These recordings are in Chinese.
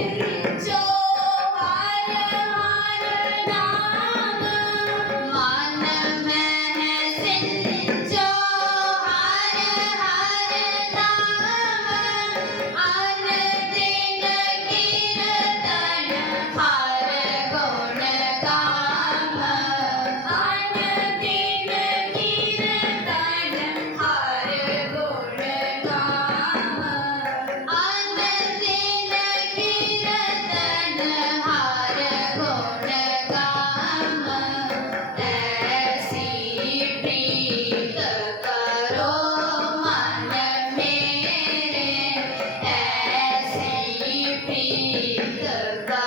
Yeah. 你的歌。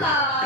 Oh.